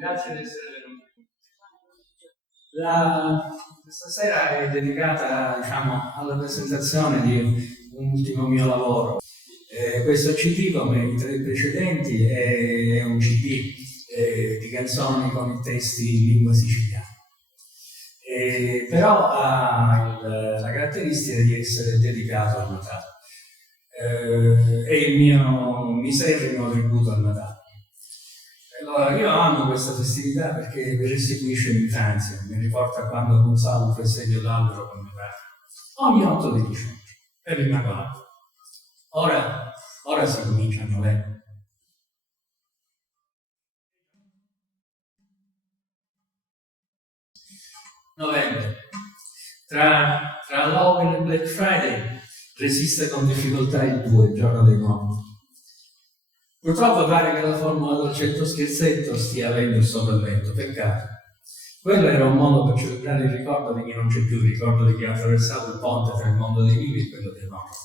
Grazie di essere venuti. Questa sera è dedicata, diciamo, alla presentazione di un ultimo mio lavoro. Questo CD, come i tre precedenti, è un CD di canzoni con i testi in lingua siciliana. Però ha la caratteristica di essere dedicato al Natale. È il mio miserrimo tributo al Natale. Allora, io amo questa festività perché mi restituisce l'infanzia, mi riporta quando punzavo un fresseggio d'albero con mio padre, ogni 8 di dicembre, per l'Immacolato. Ora si comincia a novembre. Novembre. Tra Halloween e Black Friday resiste con difficoltà il 2, il giorno dei morti. Purtroppo pare che la formula dolcetto scherzetto stia avendo il sopravvento, peccato. Quello era un modo per celebrare il ricordo di chi non c'è più, il ricordo di chi ha attraversato il ponte tra il mondo dei vivi e quello dei morti.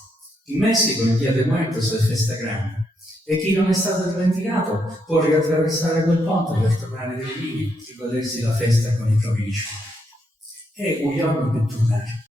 In Messico il Dia de Muertos è festa grande e chi non è stato dimenticato può riattraversare quel ponte per tornare dai vivi e godersi la festa con i propri vicini. E un giorno per tornare.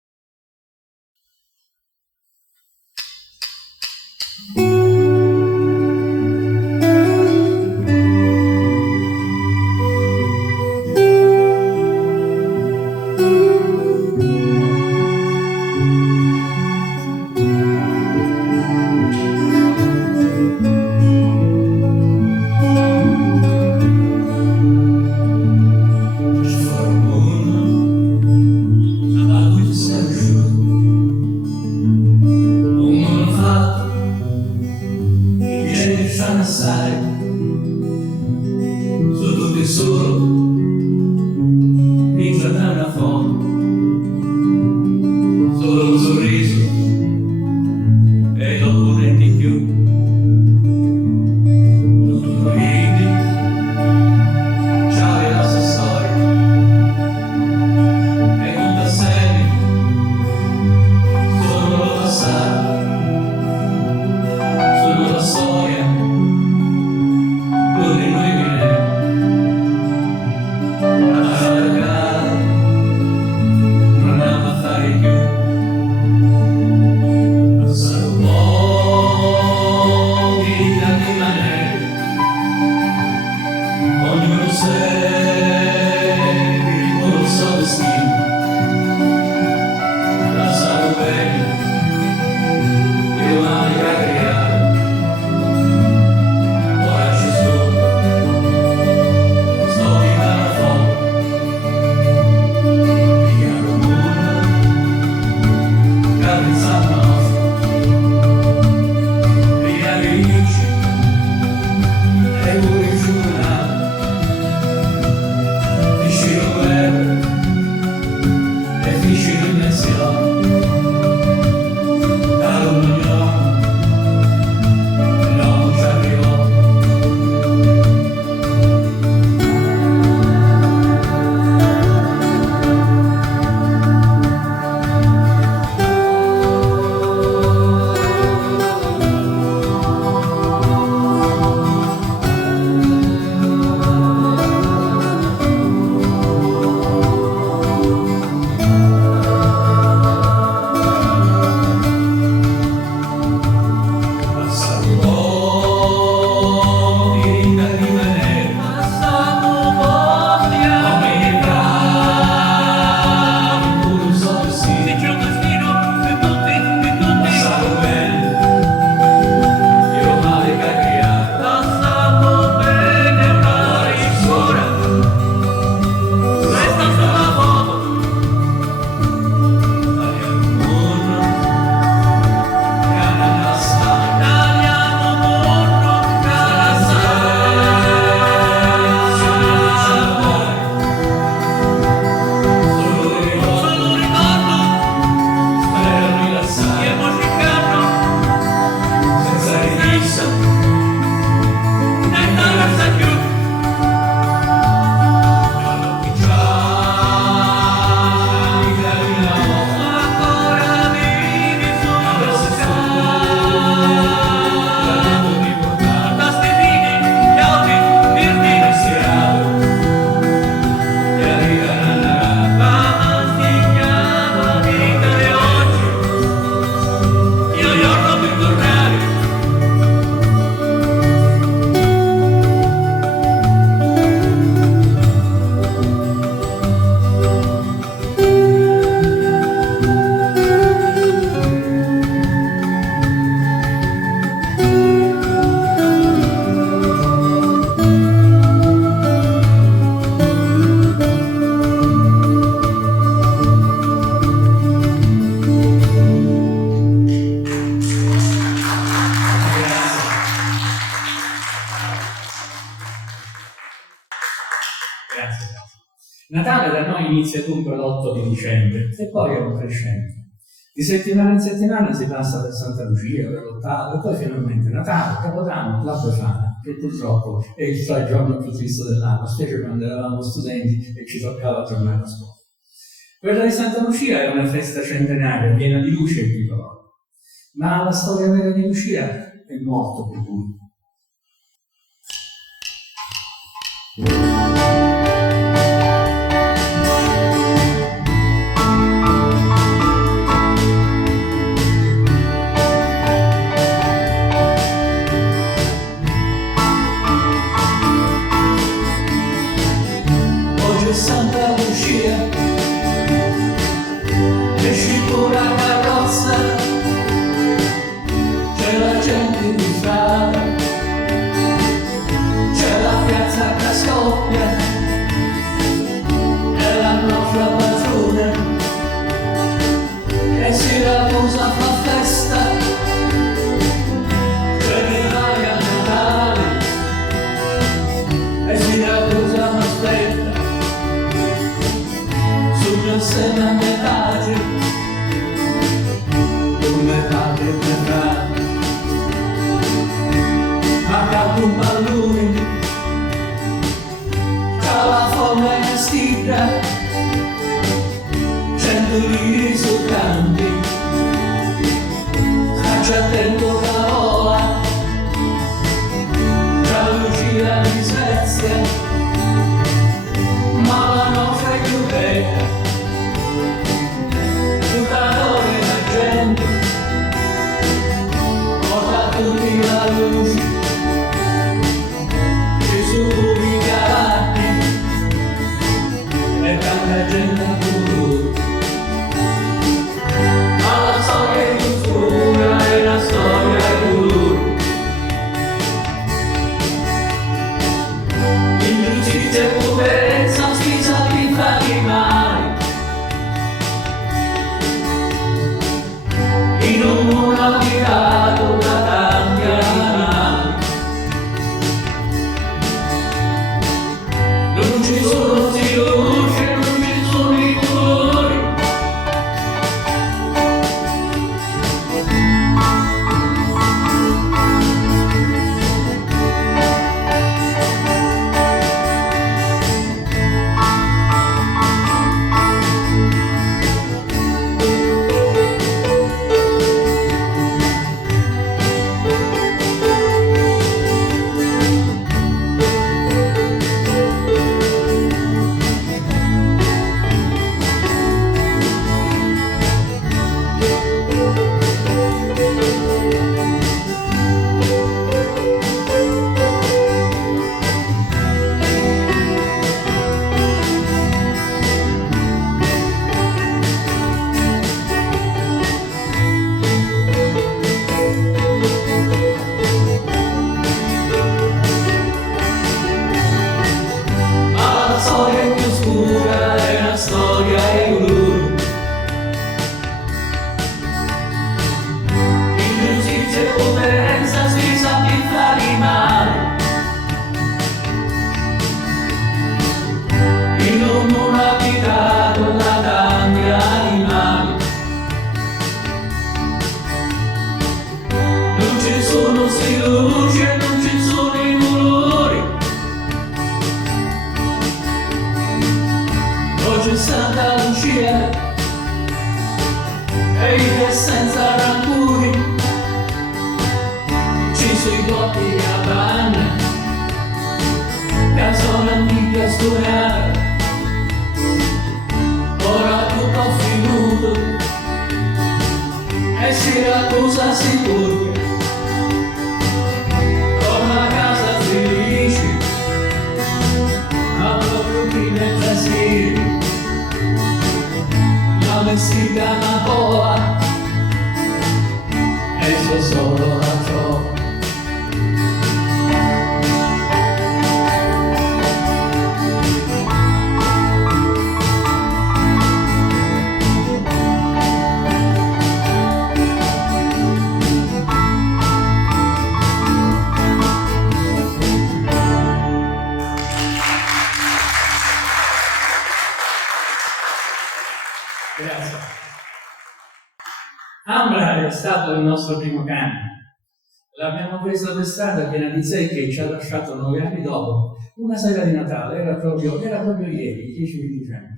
Natale da noi inizia dunque l'8 di dicembre e poi è un crescente. Di settimana in settimana si passa per Santa Lucia, per l'Ottavo, e poi finalmente Natale, Capodanno, la Befana, che purtroppo è il giorno più triste dell'anno, specie quando eravamo studenti e ci toccava tornare a scuola. Quella di Santa Lucia è una festa centenaria, piena di luce e di colore, ma la storia vera di Lucia è molto più buia. Santa Lucia, esci con la carrozza, c'è la gente di strada, c'è la piazza che scoppia, è la nostra patrona, e Siracusa fa festa, per arrivare a Natale, e Siracusa mi aspetta. Se non mi piace, non mi piace per ma caldo un pallone, c'ha la forma in stilla, 100 lire sul campi, sta attento parola, c'ha Lucia di Svezia, ma la nostra è più bella. Porta tutti la luce, Gesù i cavalli e tanta gente a cuore. Ma la storia è più scura e la storia è dura. Ingiustizia e poverezza, spisa di fare male. In un mondo abitato da tanti animali, non ci sono luce, non ci sono i colori. Santa Lucia e io senza rancori ci sui blocchi a panna che sono antica studiare ora tutto finito e Siracusa si curva con una casa felice ma proprio qui nel Brasile messicana boa, eso solo la trova. Ambra è stato il nostro primo cane. L'abbiamo preso per strada piena di zecche e ci ha lasciato 9 anni dopo, una sera di Natale, era proprio ieri, il 10 di dicembre.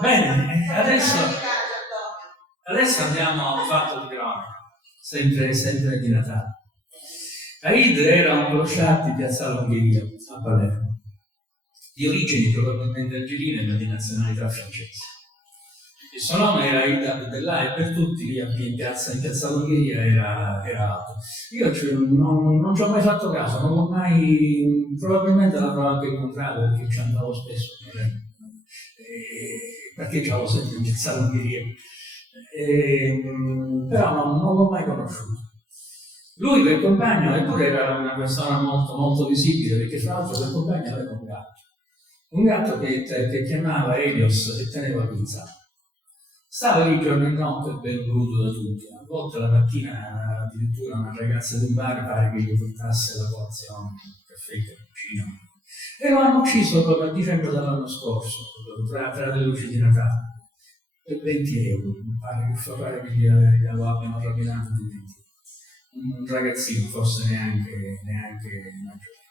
Bene, adesso andiamo a un fatto di cronaca, sempre di Natale. Aid era un crociato di piazzale Ungheria a Palermo, di origini probabilmente algerine ma di nazionalità francese. Il suo nome era Ida Abdullah e per tutti lì in piazza Lungheria era alto. Io non ci ho mai fatto caso, non l'ho mai, probabilmente l'avrò anche incontrato perché ci andavo spesso, perché c'avevo sempre in piazza Lungheria. Però non l'ho mai conosciuto. Lui per compagno, eppure era una persona molto, molto visibile, perché tra l'altro per compagno aveva un gatto che chiamava Helios e teneva pinzato. Stava lì giorno e notte ben voluto da tutti. A volte la mattina addirittura una ragazza di un bar pare che gli portasse la colazione, un caffè, il cappuccino. E lo hanno ucciso proprio a dicembre dell'anno scorso, tra le luci di Natale, per 20 euro. Mi pare che gli abbiano rapinato di 20 euro. Un ragazzino, forse neanche maggiore.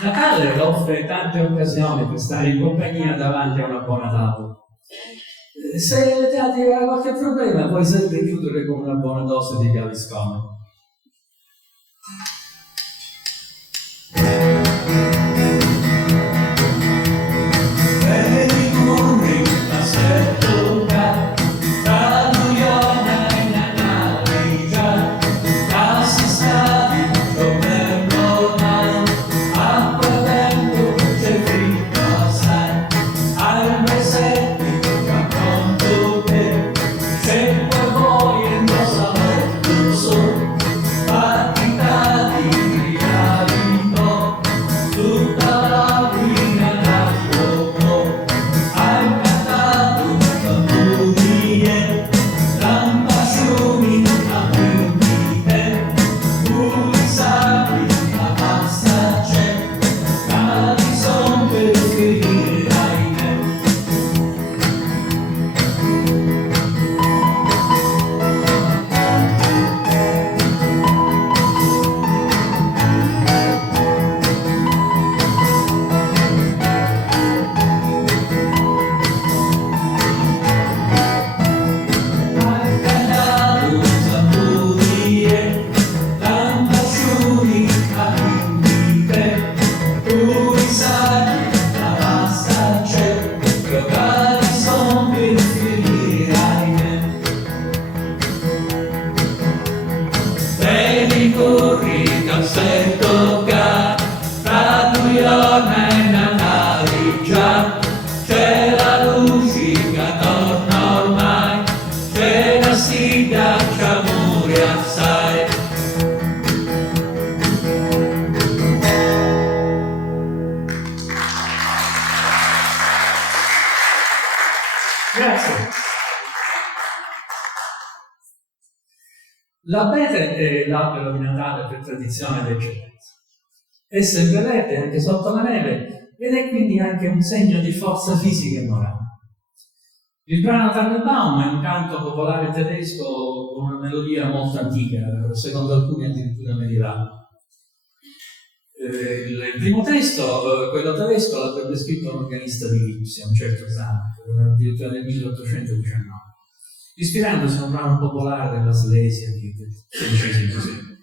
Natale offre tante occasioni per stare in compagnia davanti a una buona tavola. Se ti arriva qualche problema, puoi sempre chiudere con una buona dose di Gaviscon. Grazie. L'abete è l'albero di Natale per tradizione ed eccellenza. È sempre verde anche sotto la neve ed è quindi anche un segno di forza fisica e morale. Il brano Tannenbaum è un canto popolare tedesco con una melodia molto antica, secondo alcuni addirittura medievale. Il primo testo, quello tedesco, l'avrebbe scritto un organista di Lipsia, un certo Zanuck, addirittura nel 1819, ispirandosi a un brano popolare della Slesia del XVI secolo.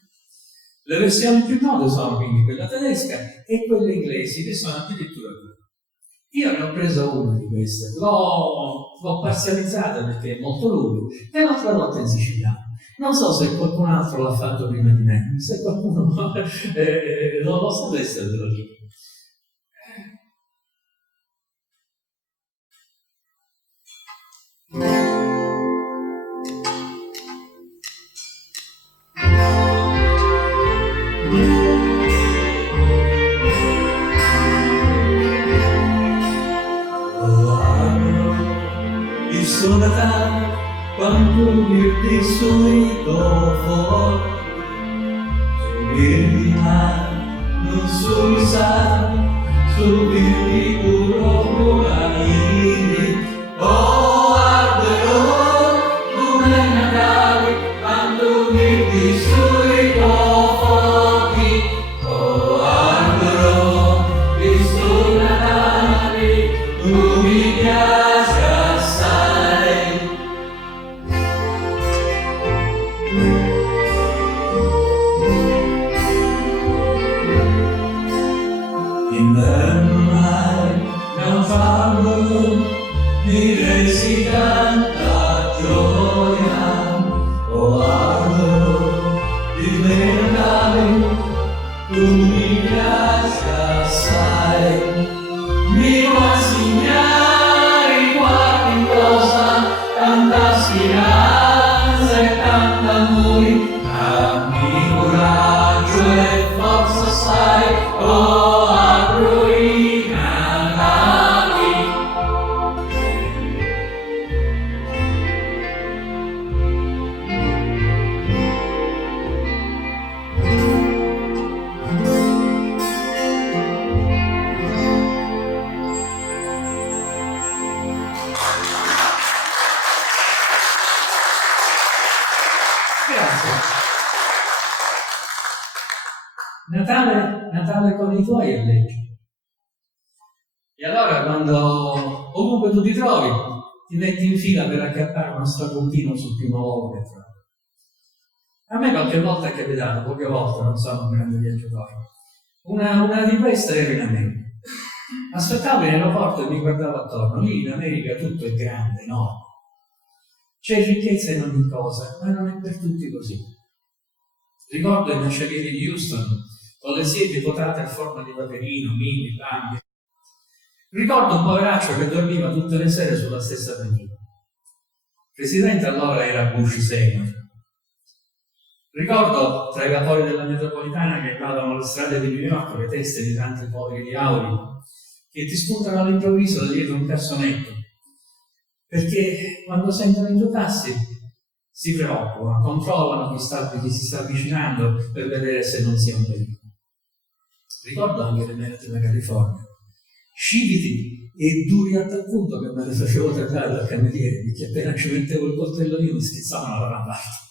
Le versioni più note sono quindi quella tedesca e quelle inglesi, che sono addirittura due. Io ne ho presa una di queste, l'ho parzializzata perché è molto lunga e l'ho tradotta in siciliano. Non so se qualcun altro l'ha fatto prima di me, se qualcuno lo sapesse ve lo dico. Il suo Natale quando il suo fuori subirli mai non solo sai subirli puro morire oh albero come Natale quando il suo fuori oh albero il suo Natale tu mi piace assai. Inverno mai naufrago mi resi tanta gioia, oh albero Natale, tu mi piaci assai, mi vuoi insegnare qualche cosa, tanta speranza e tanta amore, dammi coraggio e forza sai, oh apri Natale. Grazie. Natale con i tuoi è legge. E allora quando ovunque tu ti trovi, ti metti in fila per acchiappare uno strapuntino sul primo uovo che trovi. A me qualche volta è capitato, poche volte, non sono un grande viaggiatore. Una di queste era in America. Aspettavo in aeroporto e mi guardavo attorno. Lì in America tutto è grande, enorme. C'è ricchezza in ogni cosa, ma non è per tutti così. Ricordo i macellieri di Houston con le sedie quotate a forma di paperino, mini, lampi. Ricordo un poveraccio che dormiva tutte le sere sulla stessa panchina. Il presidente allora era Bush Senior. Ricordo tra i vapori della metropolitana che invadano le strade di New York le teste di tanti poveri diavoli che ti spuntano all'improvviso da dietro un cassonetto, perché quando sentono i tuoi passi si preoccupano, controllano chi si sta avvicinando per vedere se non sia un pericolo. Ricordo anche l'emerita California, sciviti e duri a tal punto che me ne facevo trattare dal cameriere, perché appena ci mettevo il coltello io mi schizzavano dalla parte.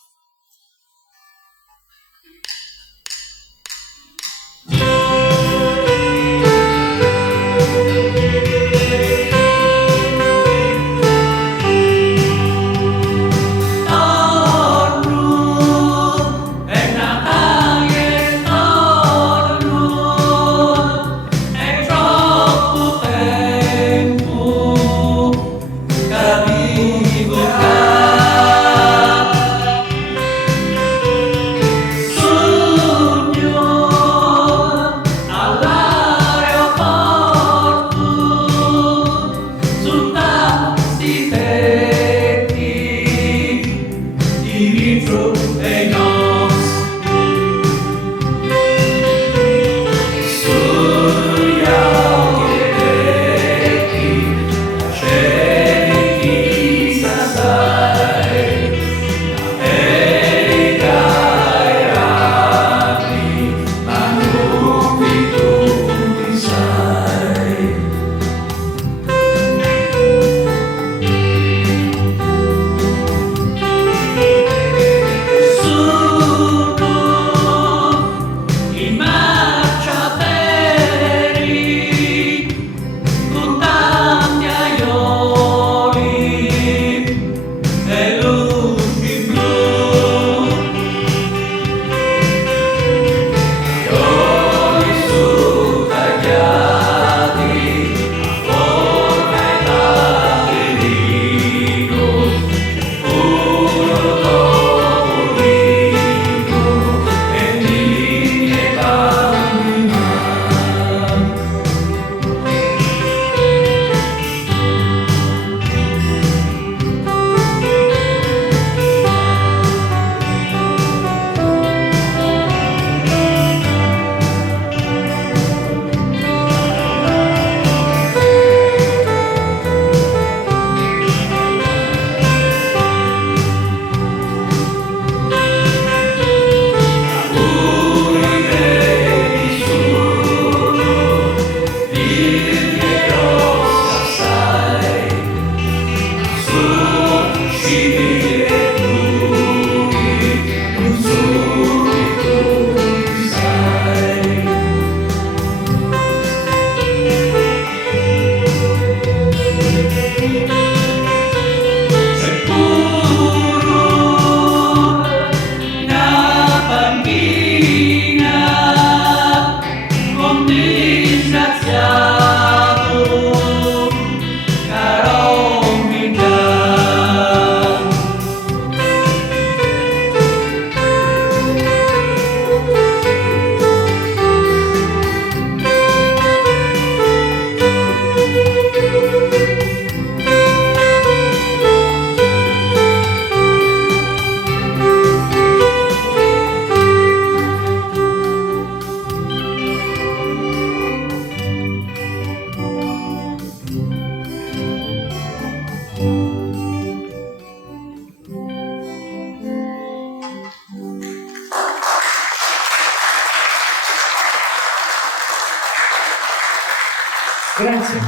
Grazie.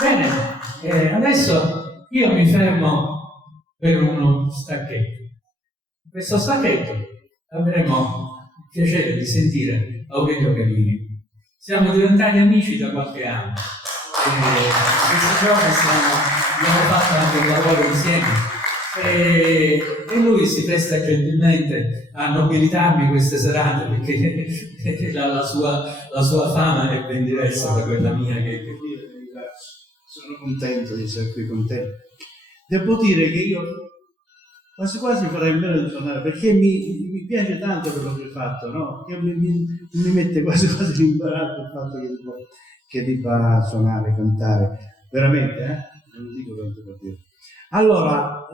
Bene, adesso io mi fermo per uno stacchetto. In questo stacchetto avremo il piacere di sentire Aurelio Calini. Siamo diventati amici da qualche anno. In questi giorni abbiamo fatto anche un lavoro insieme. E lui si presta gentilmente a nobilitarmi queste serate perché la sua fama è ben diversa da quella mia sono contento di essere qui con te. Devo dire che io quasi quasi farei bene di suonare perché mi piace tanto quello che hai fatto, no? Che mi mette quasi quasi l'imbarazzo il fatto che debba suonare, cantare veramente, non dico tanto per dire. Allora,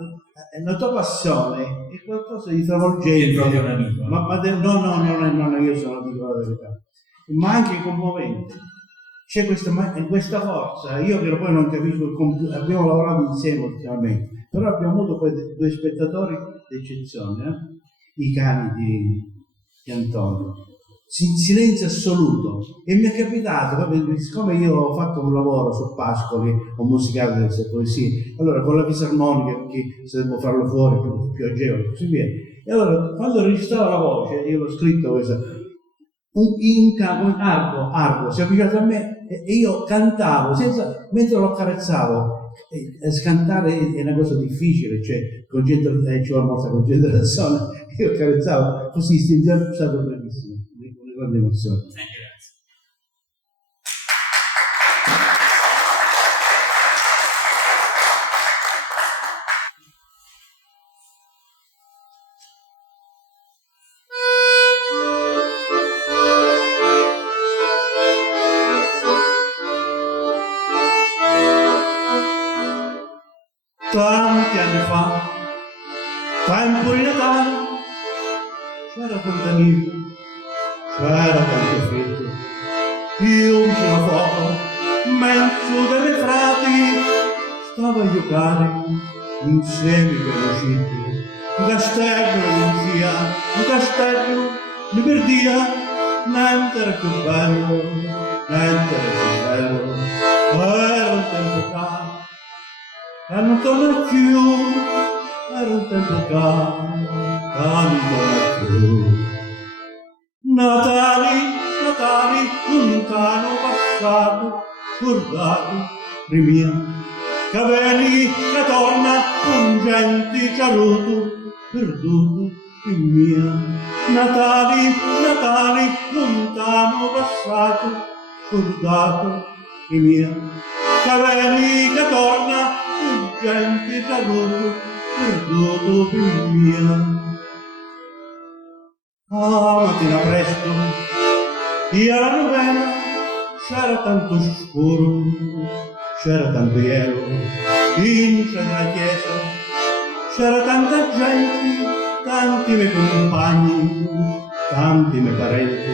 la tua passione è qualcosa di travolgente. È proprio un amico. No, io sono dico la verità. Ma anche commovente. C'è questa forza, io che poi non capisco, abbiamo lavorato insieme ultimamente, però abbiamo avuto poi due spettatori d'eccezione, i cani di Antonio, in silenzio assoluto. E mi è capitato, siccome io ho fatto un lavoro su Pascoli, ho musicato delle poesie, allora con la fisarmonica, perché se devo farlo fuori più agevole e così via, e allora quando registravo la voce, io l'ho scritto questa, un arco si è avvicinato a me e io cantavo mentre lo accarezzavo. Scantare è una cosa difficile, cioè ci vuole molta concentrazione. Io accarezzavo così, è stato bellissimo, una grande emozione. Grazie. Tanti anni fa, tempo di Natale, c'era tanta neve, c'era tanto freddo. Io vicino a fuoco, mezzo dei miei frati, stavo a giocare insieme per uscire. Un castello di Lucia, un castello di Perdia, niente era più bello, niente era più bello. Era un tempo caro. E non torna più, era un tempo caro, non torna più. Natali, lontano passato, scordato, primia, che veni, che torna, pungenti, saluto, perduto, mia. Natali, lontano passato, scordato, primia, che veni, che torna, gente saluto, perduto più mia. Mattina presto, io alla novena, c'era tanto scuro, c'era tanto ielo, in la chiesa, c'era tanta gente, tanti miei compagni, tanti miei parenti,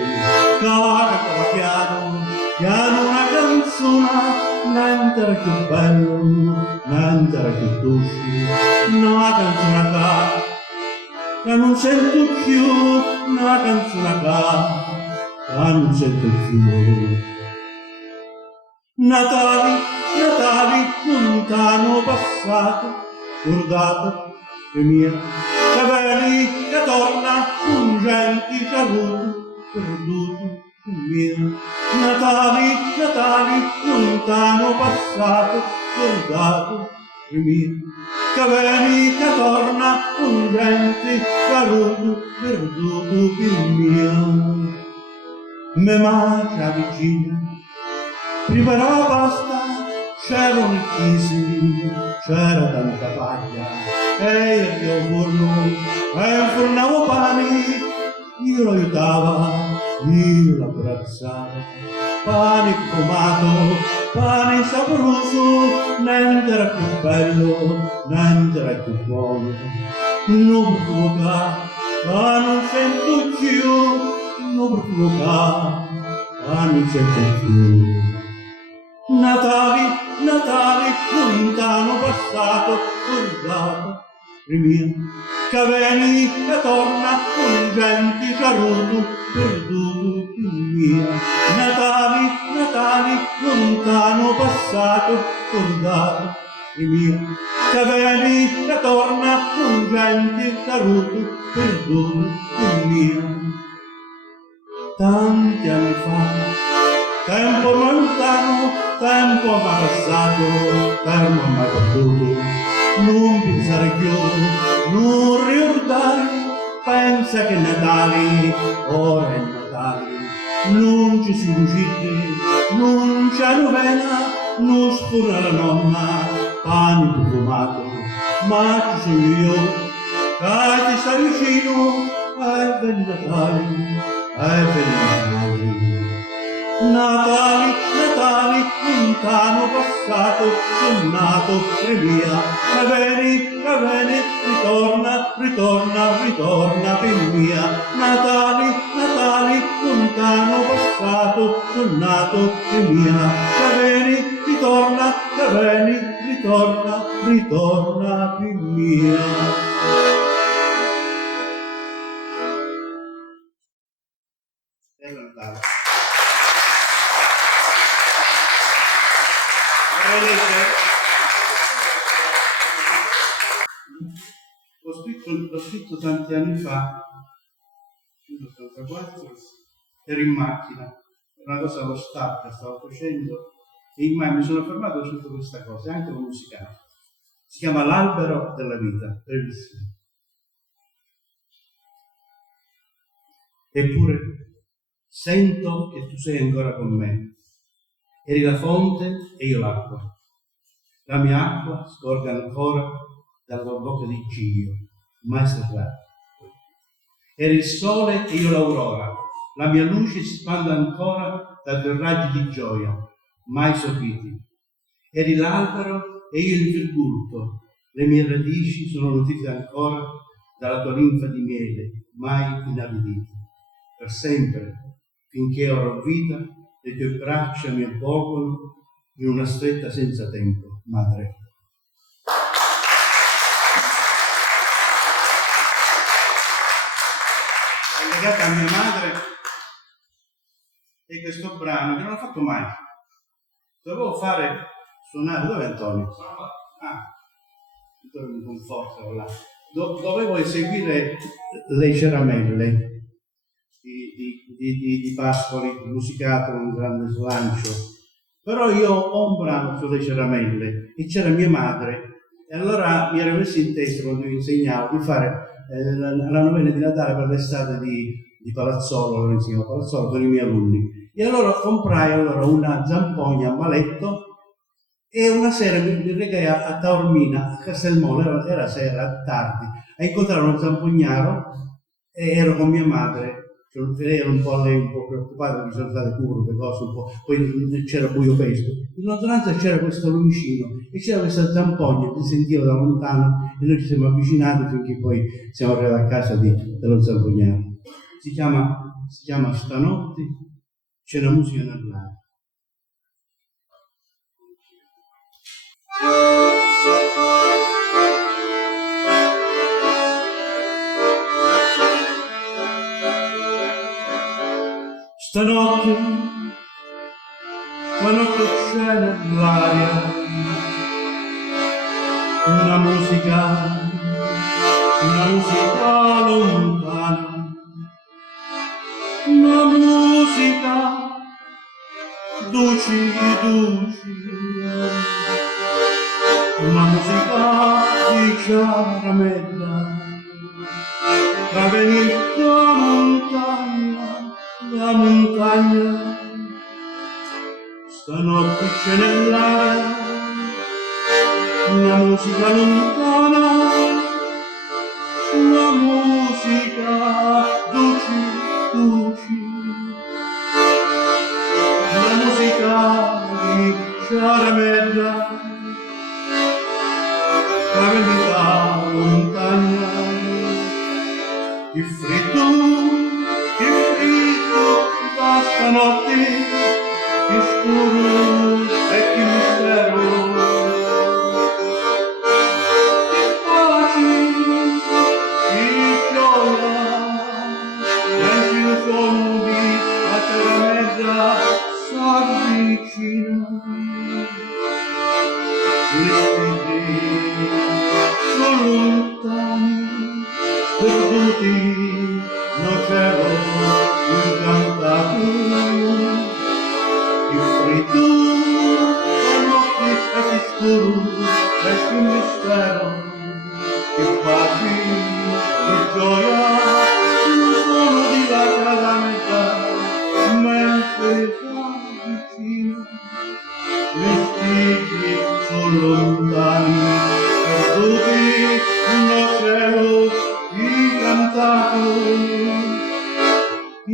cantava piano una canzone. Niente era più bello, niente era più dolce, una canzone che non sento più, una canzone che non sento più. Natali, lontano passato, scordato, e mia, che veni, che torna, pungenti, saluto, perduto. Mia. Natali, lontano passato, scordato, mia, che veni, che torna, pungenti, saluto, perduto, mia. Me mangia vicina, prepara la pasta, c'erano i chisi, c'era tanta paglia, e io che ho forno, e infornavo pani, io lo aiutava, io l'abbracciavo, pane fumato, pane saporoso, niente era più bello, niente era più buono, non provoca, ma non sento più, non provoca, ma non sento più. Natali, lontano passato, scordato, mia, che veni, che torna, pungenti, saluto, perduto, mia. Natali, lontano e mia, che veni, che torna, pungenti, caruto, perduto, e mia. Tanti anni fa, tempo lontano, tempo ma passato, fermo ma perduto, non pensare più, non ricordare, pensa che Natale, ora è Natale, non ci si uccide, non c'è novena, non sfura la nonna, pane profumato, ma ci sono io, che ti sta vicino, è per Natale. Natali, Natali, lontano passato, sono nato e via, che veni, ritorna, ritorna, ritorna per via. Natali, Natali, lontano passato, sono nato e via, che veni, ritorna, che veni, ritorna, ritorna per via. L'ho scritto tanti anni fa, 1984, ero in macchina, una cosa allo start stavo facendo e mi sono fermato e ho scritto questa cosa, anche un musicale. Si chiama L'albero della vita, bellissimo. Eppure sento che tu sei ancora con me. Eri la fonte e io l'acqua. La mia acqua scorre ancora dalla tua bocca di ciglio, mai serrata. Eri il sole e io l'aurora. La mia luce si spande ancora dai tuoi raggi di gioia, mai sopiti. Eri l'albero e io il virgulto. Le mie radici sono nutrite ancora dalla tua linfa di miele, mai inaridite. Per sempre, finché ora ho vita, le tue braccia mi avvolgono in una stretta senza tempo, madre. È legata a mia madre e questo brano che non ho fatto mai. Dovevo suonare, dove è Antonio? Antonio mi conforta là. Dovevo eseguire le ceramelle di Pascoli, musicato con un grande slancio, però io ho un brano sulle ceramelle e c'era mia madre e allora mi ero messo in testa quando io insegnavo di fare la novena di Natale per l'estate di Palazzolo, lo insegnavo a Palazzolo con i miei alunni e allora comprai una zampogna a maletto e una sera mi regai a Taormina, a Castelmolo, era sera, tardi, a incontrare uno zampognaro e ero con mia madre. Lei era un po' preoccupata perché sono state curve, cose un po', poi c'era buio pesco. In lontananza c'era questo lumicino e c'era questa zampogna, si sentiva da lontano e noi ci siamo avvicinati finché poi siamo arrivati a casa dello zampognaro. Si chiama Stanotte c'è la musica nell'aria. Stanotte c'è nell'aria una musica lontana, una musica dolce, una musica di caramella, tra venire la montagna, stanotte c'è nell'aria una musica lontana, una musica dolce, una musica di caramella, tra venire montagna, che freddo da stanotte, che scuro e che mistero.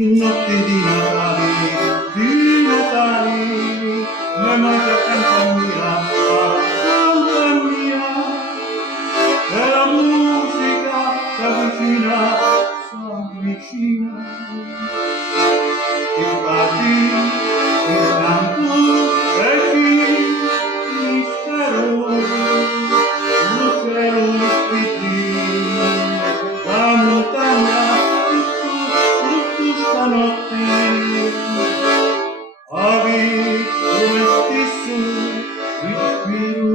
in notte di Natali, le manca accanto mia, e la musica s'avvicina, il baci, il canto e chi mistero, l'oceano ispiti, la montagna, tutto stanotte, avi come stesso respiro.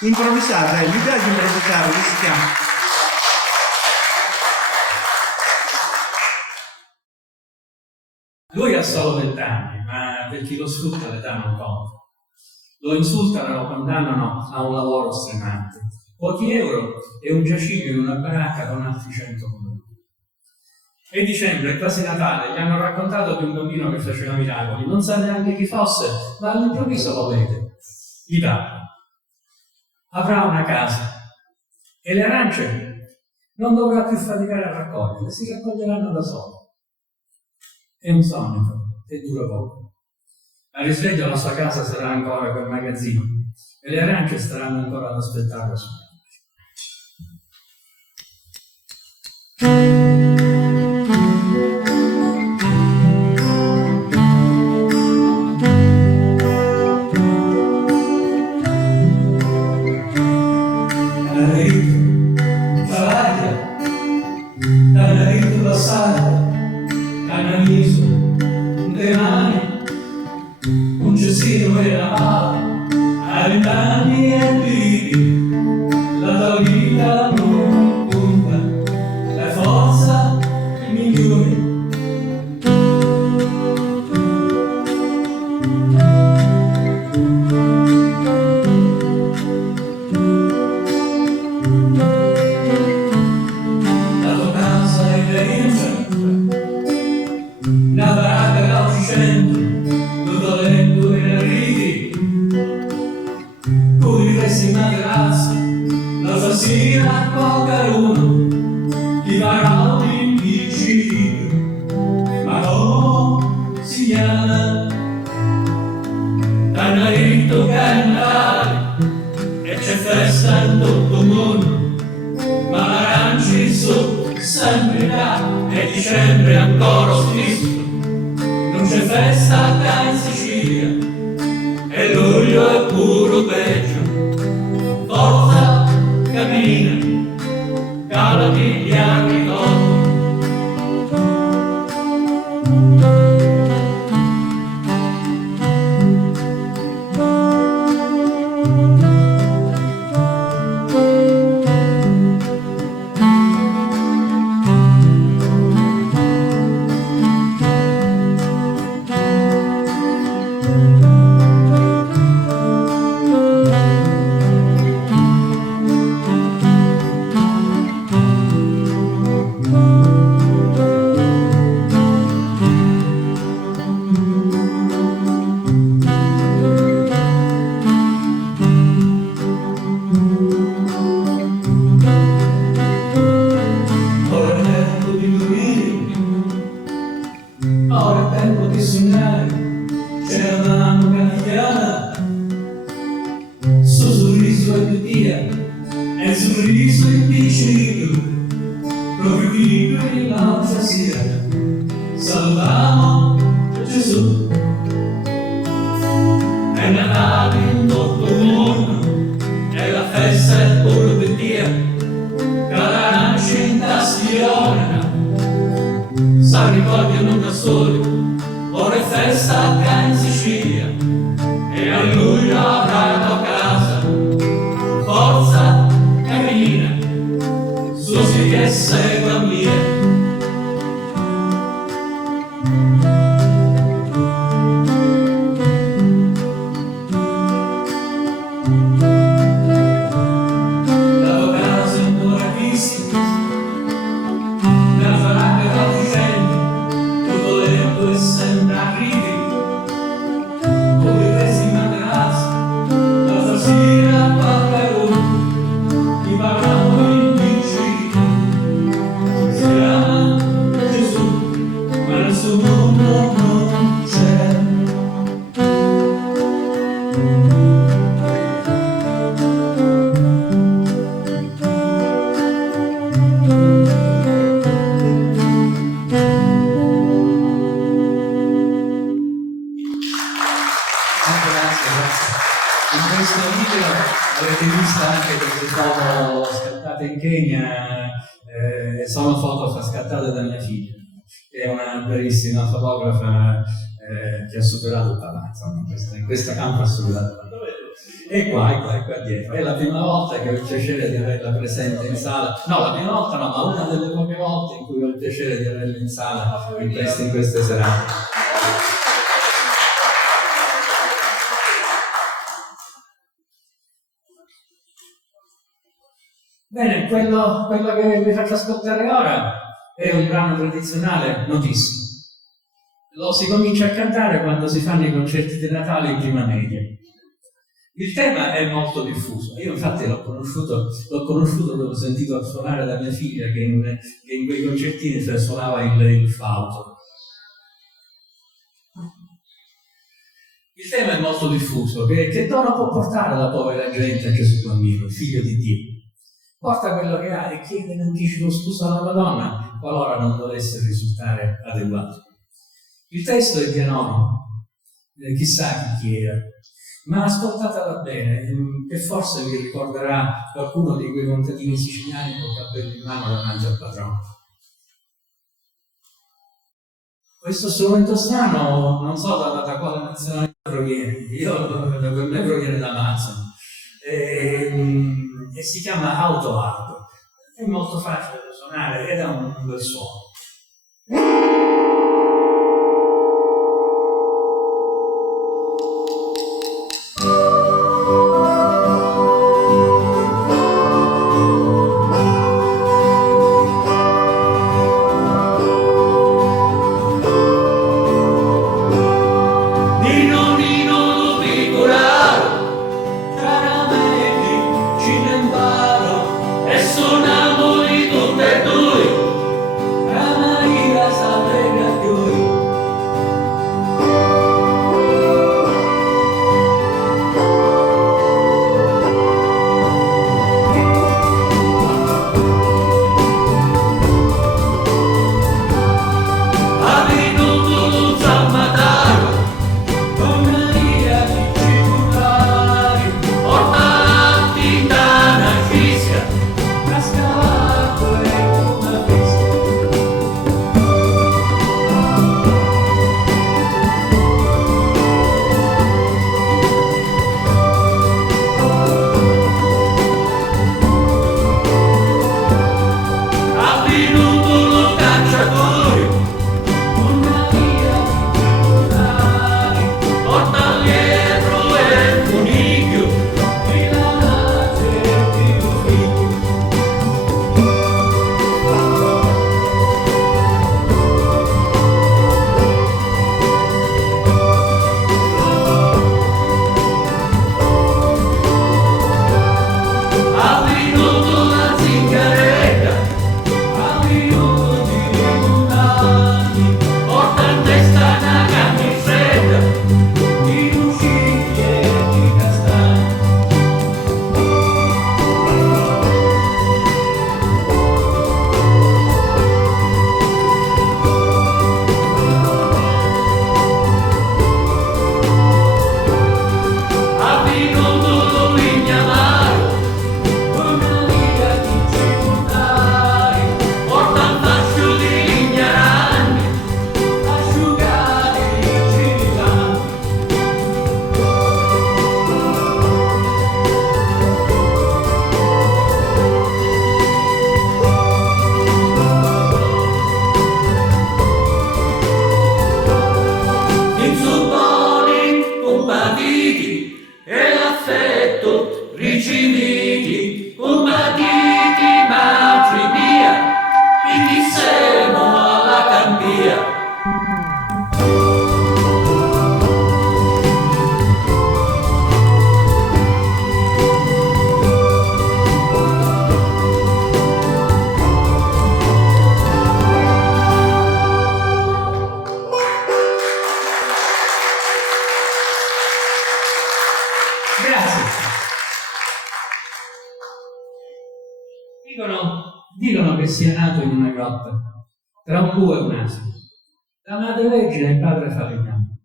Improvvisare, mi piace improvvisare, come si chiama? Lui ha solo 20 anni, ma per chi lo sfrutta l'età non conta. Lo insultano e lo condannano a un lavoro stremante. Pochi euro e un giaciglio in una baracca con altri 100 come lui. È dicembre, è quasi Natale, gli hanno raccontato di un bambino che faceva miracoli, non sa neanche chi fosse, ma all'improvviso lo vede. Gli parla. Avrà una casa e le arance non dovrà più faticare a raccoglierle, si raccoglieranno da sole. È un sogno e dura poco. Al risveglio la sua casa sarà ancora quel magazzino e le arance staranno ancora ad aspettarlo su. Un cestino e la mano, a 20 anni e vivi, la tua vita non conta, la forza migliore. La tua casa è dentro, una baracca dicendo, tutto letto e arrivi, con i resti materasso, la stasera qualcuno ti farà un impiccido, ma come si chiama? Tanarito Carnevale, e c'è festa in tutto il mondo, ma l'aranci sono sempre là, e dicembre ancora stesso, non c'è festa qua in Sicilia, e luglio è puro peggio. Forza, cammina, calati gli anni dopo. Ora è tempo di sognare, c'è una mano canadiana, suo sorriso è Dio, e il sorriso è piccino, proprio qui l'altra sera, salutiamo Gesù. È Natale in tutto il mondo, è la festa è pure per Dio, caranci in tastiona, sa ricordiano da soli, ora è festa qua in Sicilia, e a luglio avrai tua casa, forza, cammina, su si che segue a mia. In questo video avete visto anche queste foto scattate in Kenya, sono foto scattate da mia figlia, che è una bravissima fotografa che ha superato il talento, insomma, in questo campo ha superato il talento. E qua dietro. È la prima volta che ho il piacere di averla presente in sala. No, la prima volta no, ma una delle poche volte in cui ho il piacere di averla in sala in queste serate. Bene, quello che vi faccio ascoltare ora è un brano tradizionale notissimo. Lo si comincia a cantare quando si fanno i concerti di Natale in prima media. Il tema è molto diffuso. Io infatti l'ho conosciuto dove ho sentito suonare da mia figlia che in quei concertini suonava il flauto. Il tema è molto diffuso. Che dono può portare la povera gente a Gesù Bambino, il figlio di Dio? Porta quello che ha e chiede in anticipo scusa alla Madonna qualora non dovesse risultare adeguato. Il testo è di Anonimo, chissà chi era, ma ascoltatela bene, che forse vi ricorderà qualcuno di quei contadini siciliani con cappello in mano davanti al patrono. Questo strumento strano non so da quale nazionalità proviene, per me proviene da Amazon. E si chiama autoarco, è molto facile da suonare ed ha un bel suono. che sia nato in una grotta, tra un bue e un asino, la madre vergine e il padre falegname.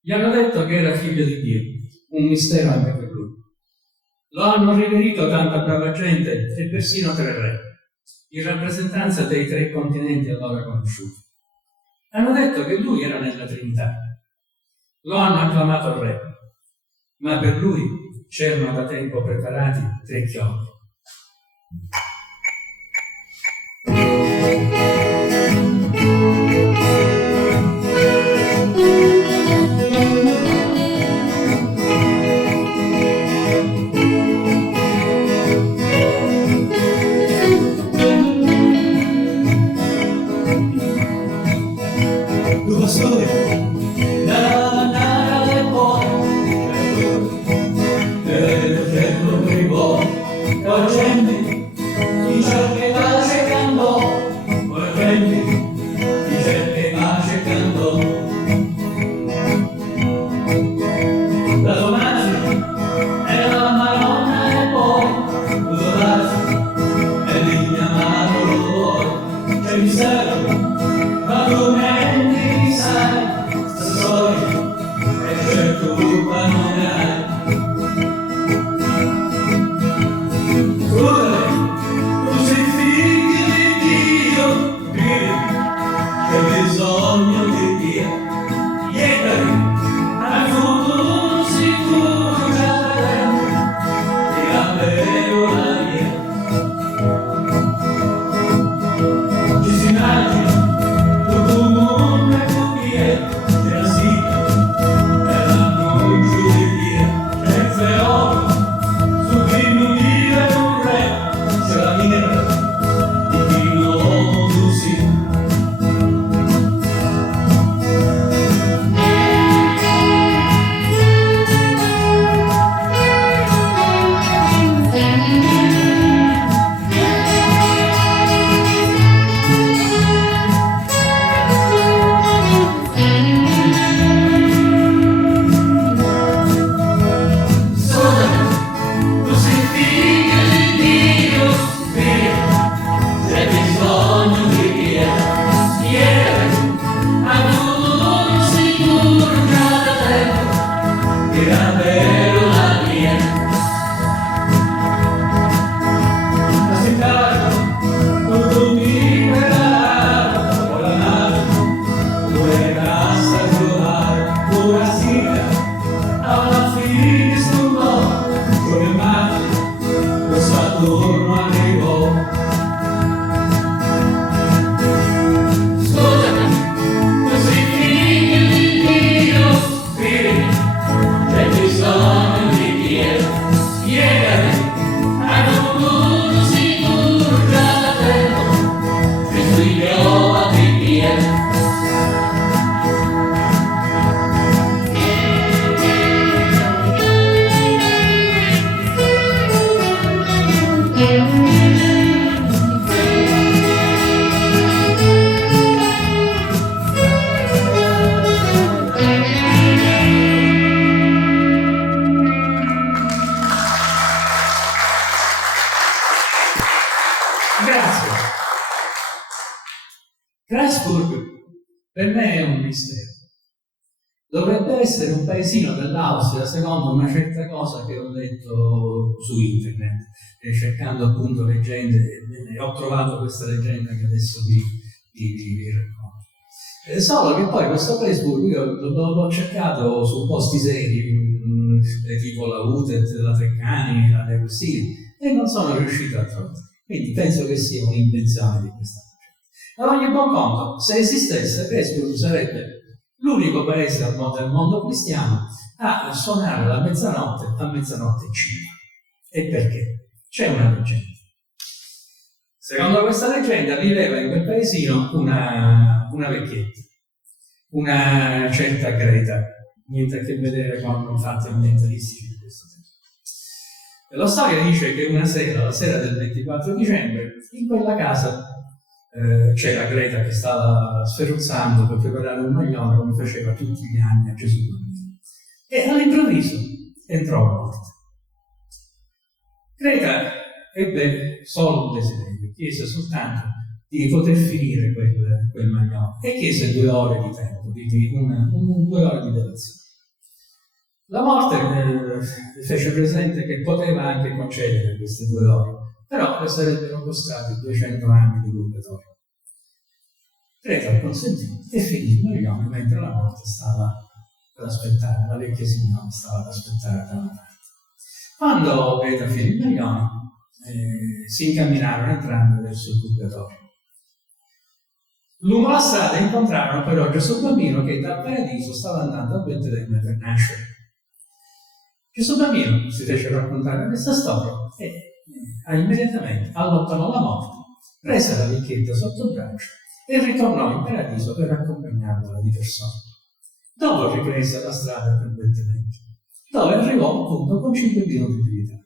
Gli hanno detto che era figlio di Dio, un mistero anche per lui. Lo hanno riverito tanta brava gente e persino 3 re, in rappresentanza dei 3 continenti allora conosciuti. Hanno detto che lui era nella Trinità. Lo hanno acclamato re, ma per lui c'erano da tempo preparati 3 chiodi. Tu pastore, la nana del cuore, cerco per i buoni, la gente, dice che va cercando, la gente, dice che va cercando. La Tomasi è la Madonna del cuore, la Tomasi è lì mia madre cuore, c'è mistero, ma tu ne sai, sta storia, e certo colpa non ne hai. Scusami, tu sei figlio di Dio, c'è bisogno di Dio. Ieri, hai futuro sicuro già da tempo, ti avevo la via. Ci si immagina, tu non è copie, c'è la sita, è l'annuncio di Dio, c'è il fenomeno, su chi non vive un re, c'è la mira di chi non tu sia. Tu sei figlio di Dio, c'è bisogno di Dio. Ieri, hai futuro sicuro già da tempo, ti davvero la via. La città, tutto mi preparato, con la nave, due cassa a giocare, una sera, alla fine sfumò. Come mai lo Saturno arrivò? Scusami, tu sei figlio di Dio, c'è bisogno di Dio. Ieri, hai futuro sicuro già da tempo, Gesù io a te via. Grazie. Strasburg per me è un mistero. Dovrebbe essere un paesino dell'Austria, secondo una certa cosa che ho letto su internet, cercando appunto leggende, e ho trovato questa leggenda che adesso vi racconto. Solo che poi questo Facebook io l'ho cercato su posti seri, tipo la UTET, la Treccani, la De Costini, e non sono riuscito a trovare. Quindi penso che sia un'invenzione di questa gente. Ad ogni buon conto, se esistesse, Facebook sarebbe l'unico paese al mondo cristiano a suonare la mezzanotte a mezzanotte 5. E perché? C'è una leggenda. Secondo questa leggenda viveva in quel paesino una vecchietta, una certa Greta, niente a che vedere con fatti ambientalistici di questo tempo. E la storia dice che una sera, la sera del 24 dicembre, in quella casa c'era Greta che stava sferruzzando per preparare un maglione come faceva tutti gli anni a Gesù Bambino. E all'improvviso entrò morta. Greta ebbe solo un desiderio, chiese soltanto di poter finire quel magnolo e chiese 2 ore di tempo, 2 ore di delazione. La morte fece presente che poteva anche concedere queste 2 ore, però le sarebbero costati 200 anni di purgatorio. Treta consentì e finì il maglione mentre la morte stava ad aspettare, la vecchia signora stava ad aspettare da una parte. Quando Treta finì il maglione, si incamminarono entrambi verso il purgatorio. Lungo la strada incontrarono però Gesù Bambino che dal paradiso stava andando a Betlemme per nascere. Gesù Bambino si fece raccontare questa storia e immediatamente allontanò la morte, prese la vecchietta sotto il braccio e ritornò in paradiso per accompagnarla di persona. Dopo riprese la strada per Betlemme, dove arrivò appunto con 5 minuti di ritardo.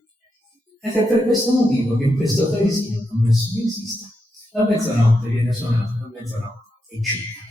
Ed è per questo motivo che in questo paesino, ammesso che esista, la mezzanotte viene suonata a mezzanotte e 5.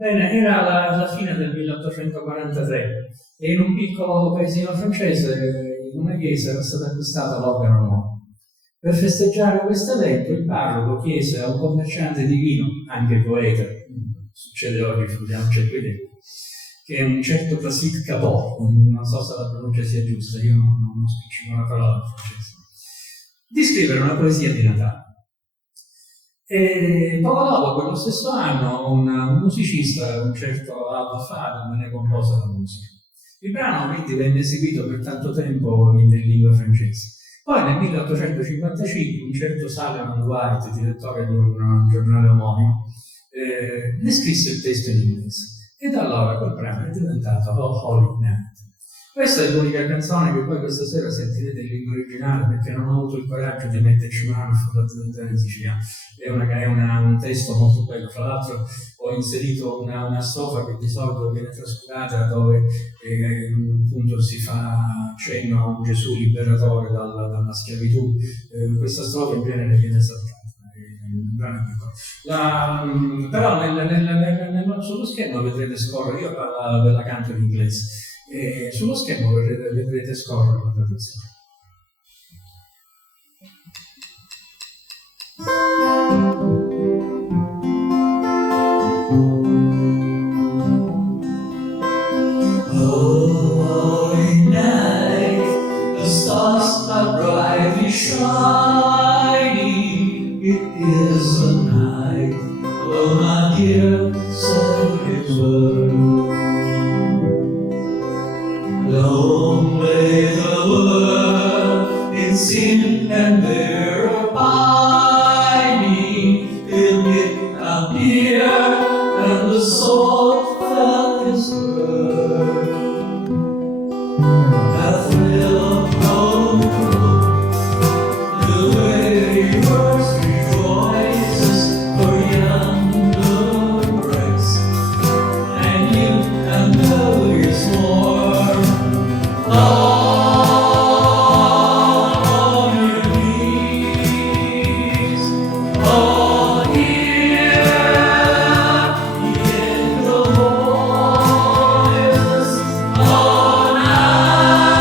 Bene, era la fine del 1843 e in un piccolo paesino francese, in una chiesa, era stata acquistata l'organo nuovo. Per festeggiare questo evento il parroco chiese a un commerciante di vino, anche poeta, succede oggi, figuriamoci qui dentro, che è un certo Placide Capot, non so se la pronuncia sia giusta, io non spiccico una parola francese, di scrivere una poesia di Natale. E poco dopo, quello stesso anno, un musicista, un certo Alba Fado, ne compose la musica. Il brano quindi venne eseguito per tanto tempo in lingua francese. Poi nel 1855 un certo Salomon White, direttore di un giornale omonimo, ne scrisse il testo in inglese e da allora quel brano è diventato Oh Holy Night. Questa è l'unica canzone che poi questa sera sentirete in lingua originale, perché non ho avuto il coraggio di metterci mano fondamentalmente in siciliano. È un testo molto bello. Fra l'altro ho inserito una strofa che di solito viene trascurata, dove appunto si fa cenno a un Gesù liberatore dalla schiavitù. Questa strofa in genere viene saltata. Però sullo schermo vedrete scorrere, io ve la canto in inglese. E sullo schermo vedrete scorrere la traduzione. Oh, holy night, the stars are brightly shining. It is the night of my dear Savior's birth. Long lay the world in sin and error pining, till it appeared and the soul felt His word. A thrill of hope, the very words rejoices for yonder grace, and you and know is more. On your knees, oh, hear the voice, oh, now.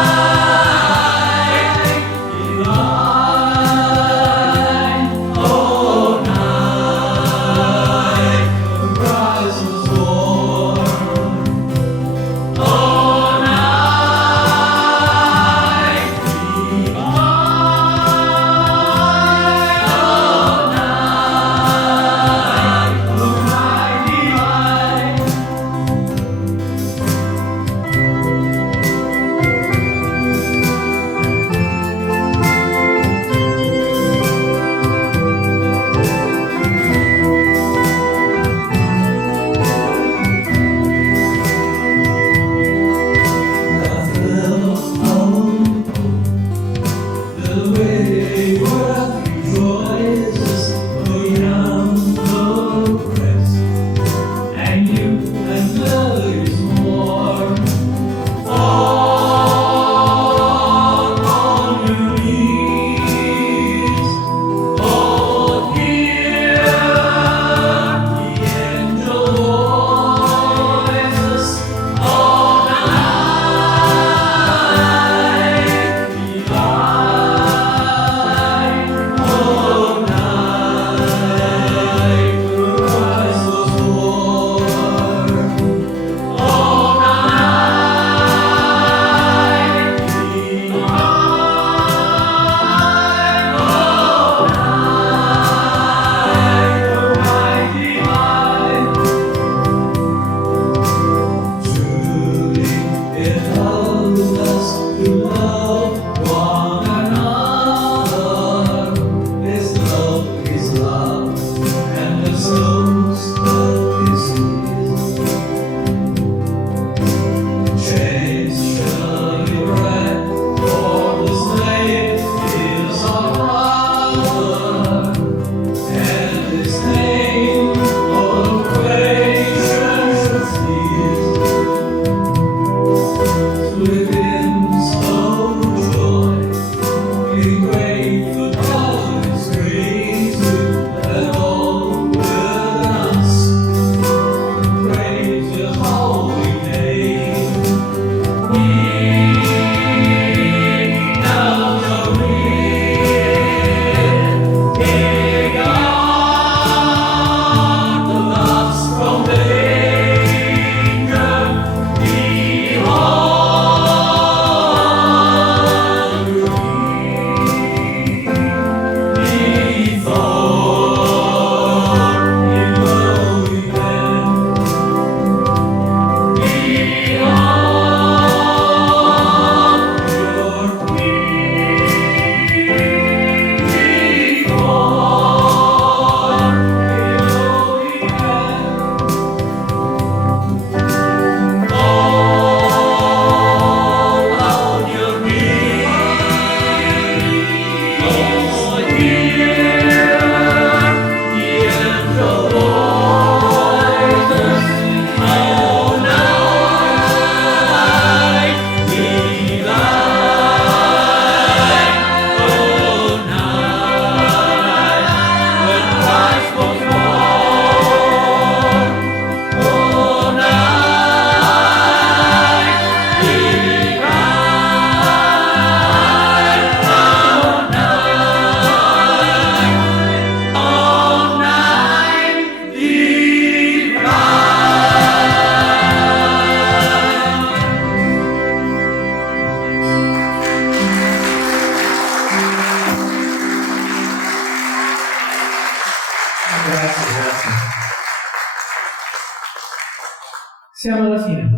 Siamo alla fine.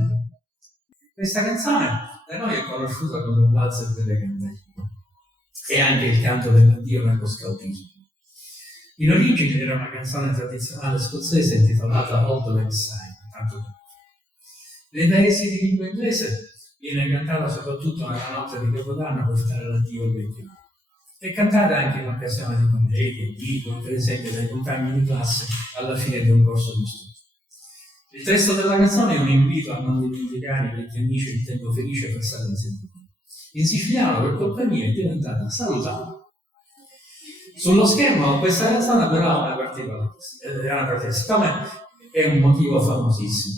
Questa canzone da noi è conosciuta come il valzer delle candele e anche il canto dell'addio nello scautismo. In origine era una canzone tradizionale scozzese intitolata Old Lang Syne, tanto tempo fa. Nei paesi di lingua inglese viene cantata soprattutto nella notte di Capodanno per fare l'addio al vecchio anno. È cantata anche in occasione di convegni, di per esempio dai compagni di classe alla fine di un corso di studio. Il testo della canzone è un invito a non dimenticare i vecchi amici il tempo felice passato insieme. In siciliano per colpa mia è diventata salutare. Sullo schermo questa canzone però ha una particolarità, siccome è un motivo famosissimo.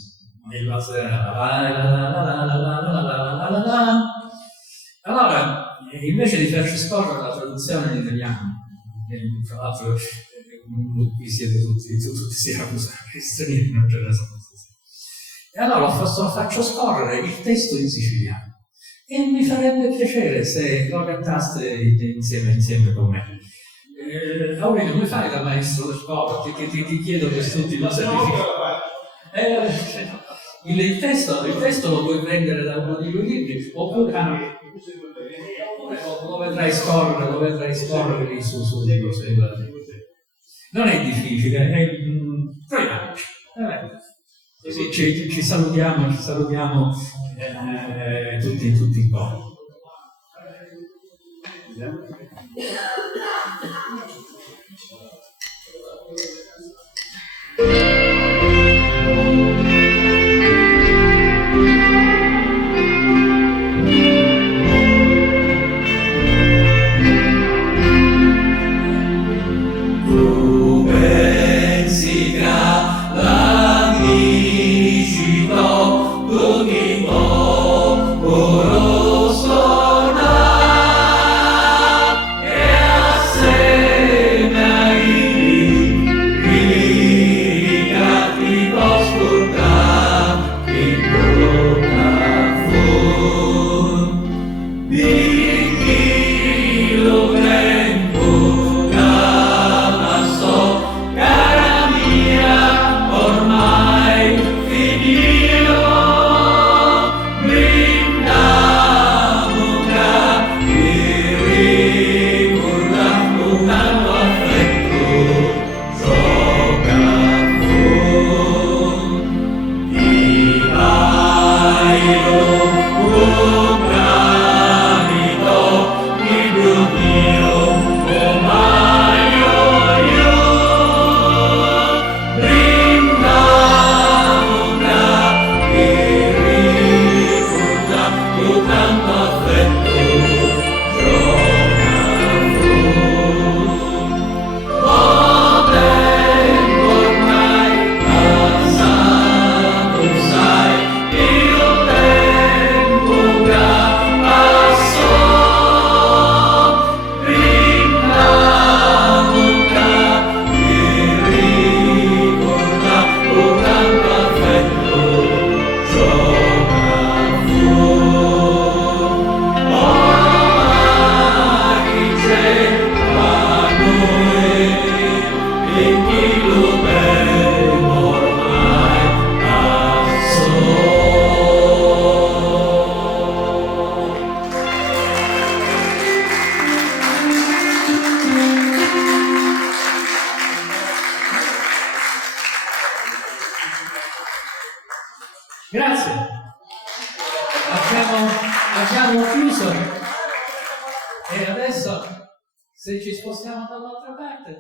Allora, invece di farci scorrere la traduzione in italiano, tra l'altro qui siete tutti siracusani, stranieri non ce ne sono. E allora faccio scorrere il testo in siciliano e mi farebbe piacere se lo cantaste insieme con me. Aurelio, come fai da maestro del coro? Ti chiedo quest'ultimo certificato. Il testo lo puoi prendere da uno di quei libri oppure lo vedrai scorrere lì su. Non è difficile, proviamoci. Così ci salutiamo tutti qua. Grazie. Abbiamo chiuso e adesso se ci spostiamo dall'altra parte,